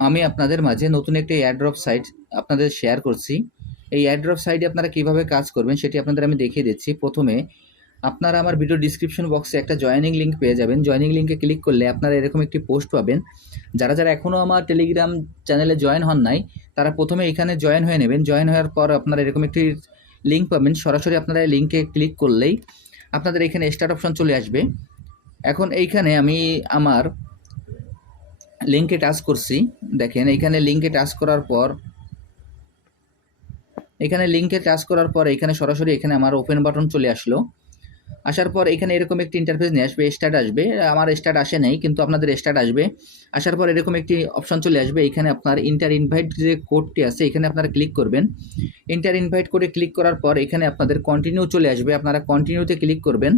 আমি আপনাদের মাঝে নতুন একটি এয়ারড্রপ সাইট আপনাদের শেয়ার করছি। এই এয়ারড্রপ সাইটে আপনারা কীভাবে কাজ করবেন সেটি আপনাদের আমি দেখিয়ে দিচ্ছি। প্রথমে আপনারা আমার ভিডিও ডিসক্রিপশন বক্সে একটা জয়েনিং লিঙ্ক পেয়ে যাবেন। জয়েনিং লিঙ্কে ক্লিক করলে আপনারা এরকম একটি পোস্ট পাবেন। যারা যারা এখনও আমার টেলিগ্রাম চ্যানেলে জয়েন হন নাই, তারা প্রথমে এখানে জয়েন হয়ে নেবেন। জয়েন হওয়ার পর আপনারা এরকম একটি লিঙ্ক পাবেন। সরাসরি আপনারা এই লিঙ্কে ক্লিক করলেই আপনাদের এখানে স্টার্ট অপশন চলে আসবে। এখন এইখানে আমি আমার লিঙ্কে টাচ করছি। দেখেন এইখানে লিঙ্কে টাচ করার পর, এখানে লিঙ্কে টাচ করার পর, এখানে সরাসরি এখানে আমার ওপেন বাটন চলে আসলো। আসার পর এখানে এরকম একটি ইন্টারফেস নিয়ে আসবে স্টার্ট আসবে। আমার স্টার্ট আসে নাই, কিন্তু আপনাদের স্টার্ট আসবে। আসার পর এরকম একটি অপশন চলে আসবে, এখানে আপনার ইন্টার ইনভাইট যে কোডটি আছে, এখানে আপনারা ক্লিক করবেন। ইন্টার ইনভাইট করে ক্লিক করার পর, এখানে আপনাদের কন্টিনিউ চলে আসবে। আপনারা কন্টিনিউতে ক্লিক করবেন।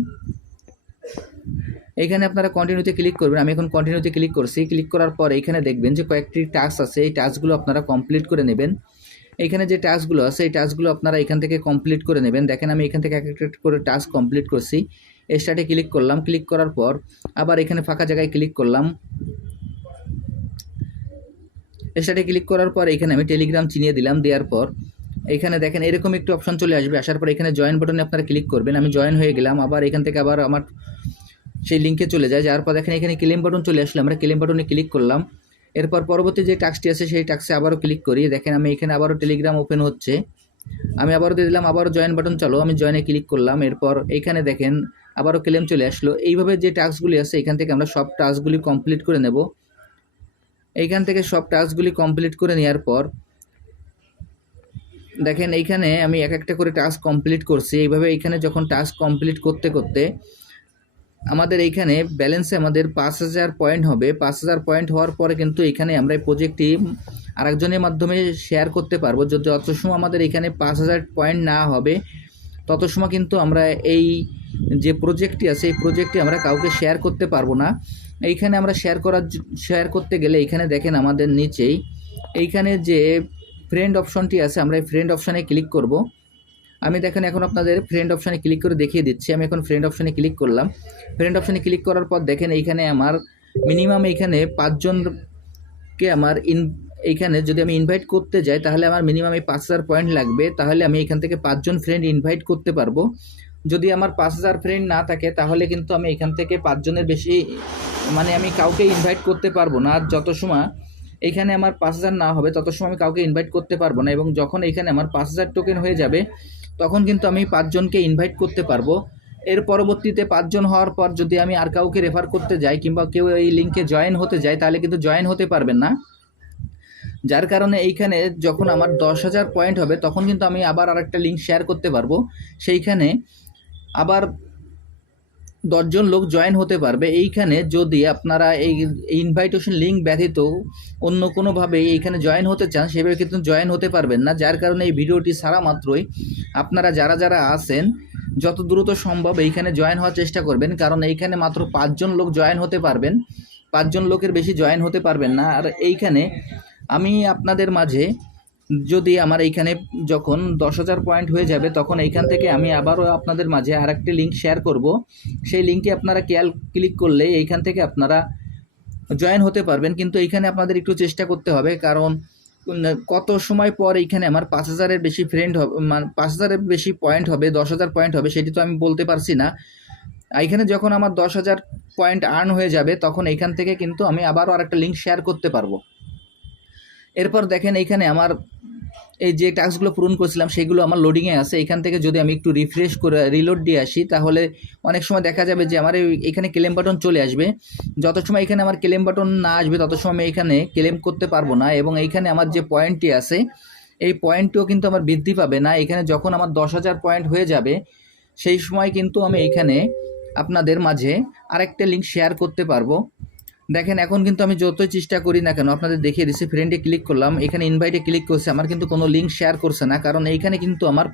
এখানে আপনারা কন্টিনিউতে ক্লিক করবেন। আমি এখন কন্টিনিউতে ক্লিক করছি। ক্লিক করার পর এখানে দেখবেন যে কয়েকটি টাস্ক আছে। এই টাস্কগুলো আপনারা কমপ্লিট করে নেবেন। এখানে যে টাস্কগুলো আছে, এই টাস্কগুলো আপনারা এখান থেকে কমপ্লিট করে নেবেন। দেখেন আমি এখান থেকে এক একটা করে টাস্ক কমপ্লিট করছি। স্টার্টে ক্লিক করলাম। ক্লিক করার পর আবার এখানে ফাঁকা জায়গায় ক্লিক করলাম। স্টার্টে ক্লিক করার পর এখানে আমি টেলিগ্রাম চিনিয়ে দিলাম। দেওয়ার পর এখানে দেখেন এরকম একটি অপশন চলে আসবে। আসার পর এখানে জয়েন বাটনে আপনারা ক্লিক করবেন। আমি জয়েন হয়ে গেলাম। আবার এখান থেকে আবার আমার সেই লিঙ্কে চলে যায়, যার পর দেখেন এখানে ক্লেম বাটন চলে আসলে। আমরা ক্লেম বাটনে ক্লিক করলাম। এরপর পরবর্তী যে টাস্কটি আছে, সেই টাস্কে আবারও ক্লিক করি। দেখেন আমি এখানে আবারও টেলিগ্রাম ওপেন হচ্ছে। আমি আবারও দিয়ে দিলাম, আবারও জয়েন বাটন চালো। আমি জয়েনে ক্লিক করলাম। এরপর এইখানে দেখেন আবারও ক্লেম চলে আসলো। এইভাবে যে টাস্কগুলি আছে, এখান থেকে আমরা সব টাস্কগুলি কমপ্লিট করে নেব। এইখান থেকে সব টাস্কগুলি কমপ্লিট করে নেওয়ার পর, দেখেন এইখানে আমি এক একটা করে টাস্ক কমপ্লিট করছি। এইভাবে এইখানে যখন টাস্ক কমপ্লিট করতে করতে আমাদের এইখানে ব্যালেন্সে আমাদের পাঁচ হাজার পয়েন্ট হবে। পাঁচ হাজার পয়েন্ট হওয়ার পরে কিন্তু এখানে আমরা এই প্রজেক্টটি আরেকজনের মাধ্যমে শেয়ার করতে পারব। যত সময় আমাদের এখানে পাঁচ হাজার পয়েন্ট না হবে, তত সময় কিন্তু আমরা এই যে প্রজেক্টটি আছে, এই প্রজেক্টটি আমরা কাউকে শেয়ার করতে পারব না। এইখানে আমরা শেয়ার করার শেয়ার করতে গেলে এখানে দেখেন আমাদের নিচেই, এইখানে যে ফ্রেন্ড অপশনটি আছে, আমরা এই ফ্রেন্ড অপশানে ক্লিক করব। আমি দেখেন এখন আপনাদের ফ্রেন্ড অপশানে ক্লিক করে দেখিয়ে দিচ্ছি। আমি এখন ফ্রেন্ড অপশানে ক্লিক করলাম। ফ্রেন্ড অপশানে ক্লিক করার পর দেখেন এইখানে আমার মিনিমাম এইখানে পাঁচজনকে আমার ইন এইখানে যদি আমি ইনভাইট করতে যাই, তাহলে আমার মিনিমাম এই পাঁচ হাজার পয়েন্ট লাগবে। তাহলে আমি এখান থেকে পাঁচজন ফ্রেন্ড ইনভাইট করতে পারব। যদি আমার পাঁচ হাজার ফ্রেন্ড না থাকে, তাহলে কিন্তু আমি এখান থেকে পাঁচজনের বেশি মানে আমি কাউকে ইনভাইট করতে পারব না। আর যত সময় এইখানে আমার পাঁচ হাজার না হবে, তত সময় আমি কাউকে ইনভাইট করতে পারব না। এবং যখন এখানে আমার পাঁচ হাজার টোকেন হয়ে যাবে তখন কিন্তু আমি পাঁচজনকে ইনভাইট করতে পারব। এর পরবর্তীতে পাঁচজন হওয়ার পর যদি আমি আর কাউকে রেফার করতে যাই কিংবা কেউ এই লিঙ্কে জয়েন হতে যায়, তাহলে কিন্তু জয়েন হতে পারবেন না। যার কারণে এইখানে যখন আমার দশ হাজার পয়েন্ট হবে, তখন কিন্তু আমি আবার আরেকটা লিঙ্ক শেয়ার করতে পারব। সেইখানে আবার দশজন লোক জয়েন হতে পারবে। এইখানে যদি আপনারা এই ইনভাইটেশন লিঙ্ক ব্যতীত অন্য কোনোভাবে এইখানে জয়েন হতে চান সেভাবে কিন্তু জয়েন হতে পারবেন না। যার কারণে এই ভিডিওটি সারা মাত্রই আপনারা যারা যারা আছেন, যত দ্রুত সম্ভব এইখানে জয়েন হওয়ার চেষ্টা করবেন। কারণ এইখানে মাত্র পাঁচজন লোক জয়েন হতে পারবেন। পাঁচজন লোকের বেশি জয়েন হতে পারবেন না। আর এইখানে আমি আপনাদের মাঝে যদি আমার এইখানে যখন দশ হাজার পয়েন্ট হয়ে যাবে, তখন এইখান থেকে আমি আবারও আপনাদের মাঝে আর একটি লিঙ্ক শেয়ার করব। সেই লিঙ্কে আপনারা কেয়াল ক্লিক করলে এইখান থেকে আপনারা জয়েন হতে পারবেন। কিন্তু এইখানে আপনাদের একটু চেষ্টা করতে হবে, কারণ কত সময় পর এইখানে আমার পাঁচ হাজারের বেশি ফ্রেন্ড হবে মানে পাঁচ হাজারের বেশি পয়েন্ট হবে, দশ হাজার পয়েন্ট হবে, সেটি তো আমি বলতে পারছি না। এইখানে যখন আমার দশ হাজার পয়েন্ট আর্ন হয়ে যাবে, তখন এইখান থেকে কিন্তু আমি আবারও আরেকটা লিঙ্ক শেয়ার করতে পারব। এরপর দেখেন এইখানে আমার এই যে টাস্কগুলো পূরণ করছিলাম, সেগুলো আমার লোডিংয়ে আছে। এখান থেকে যদি আমি একটু রিফ্রেশ করে রিলোড দিয়ে আসি, তাহলে অনেক সময় দেখা যাবে যে আমার এখানে ক্লেম বাটন চলে আসবে। যত সময় এখানে আমার ক্লেম বাটন না আসবে, তত সময় আমি এখানে ক্লেম করতে পারব না। এবং এইখানে আমার যে পয়েন্টটি আছে, এই পয়েন্টটিও কিন্তু আমার বৃদ্ধি পাবে না। এখানে যখন আমার দশ হাজার পয়েন্ট হয়ে যাবে, সেই সময় কিন্তু আমি এখানে আপনাদের মাঝে আরেকটা লিঙ্ক শেয়ার করতে পারব। দেখেন, এখন কিন্তু আমি যতই চেষ্টা করি না কেন, আপনাদের দেখিয়ে দিচ্ছি ফ্রেন্ডে ক্লিক করলাম, এখানে ইনভাইটে ক্লিক করছে, আমার কিন্তু কোনো লিঙ্ক শেয়ার করছে না, কারণ এইখানে কিন্তু আমার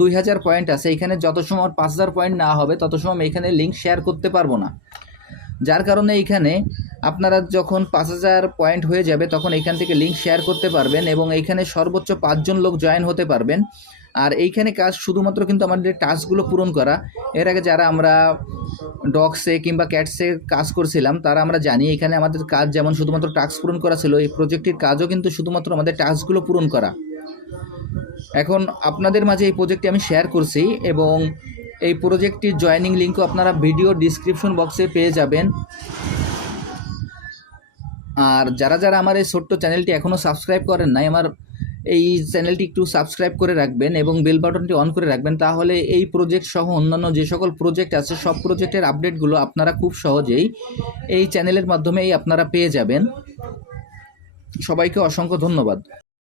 দুই হাজার পয়েন্ট আছে এখানে যত সময় পাঁচ হাজার পয়েন্ট না হবে, তত সময় আমি এখানে লিঙ্ক শেয়ার করতে পারব না। যার কারণে এইখানে আপনারা যখন পাঁচ হাজার পয়েন্ট হয়ে যাবে, তখন এইখান থেকে লিঙ্ক শেয়ার করতে পারবেন এবং এইখানে সর্বোচ্চ পাঁচজন লোক জয়েন হতে পারবেন। আর এইখানে কাজ শুধুমাত্র কিন্তু আমাদের টাস্কগুলো পূরণ করা। এর আগে যারা আমরা ডগসে কিংবা ক্যাটসে কাজ করছিলাম, তারা আমরা জানি এখানে আমাদের কাজ যেমন শুধুমাত্র টাস্ক পূরণ করা ছিল, এই প্রজেক্টটির কাজও কিন্তু শুধুমাত্র আমাদের টাস্কগুলো পূরণ করা। এখন আপনাদের মাঝে এই প্রজেক্টটি আমি শেয়ার করছি এবং এই প্রজেক্টটির জয়েনিং লিঙ্কও আপনারা ভিডিও ডিসক্রিপশন বক্সে পেয়ে যাবেন। আর যারা যারা আমার এই ছোট্ট চ্যানেলটি এখনও সাবস্ক্রাইব করেন নাই, আমার এই চ্যানেলটি একটু সাবস্ক্রাইব করে রাখবেন এবং বেল বাটনটি অন করে রাখবেন, তাহলে এই প্রজেক্ট সহ অন্যান্য যে সকল প্রজেক্ট আছে, সব প্রজেক্টের আপডেটগুলো আপনারা খুব সহজেই এই চ্যানেলের মাধ্যমেই আপনারা পেয়ে যাবেন। সবাইকে অসংখ্য ধন্যবাদ।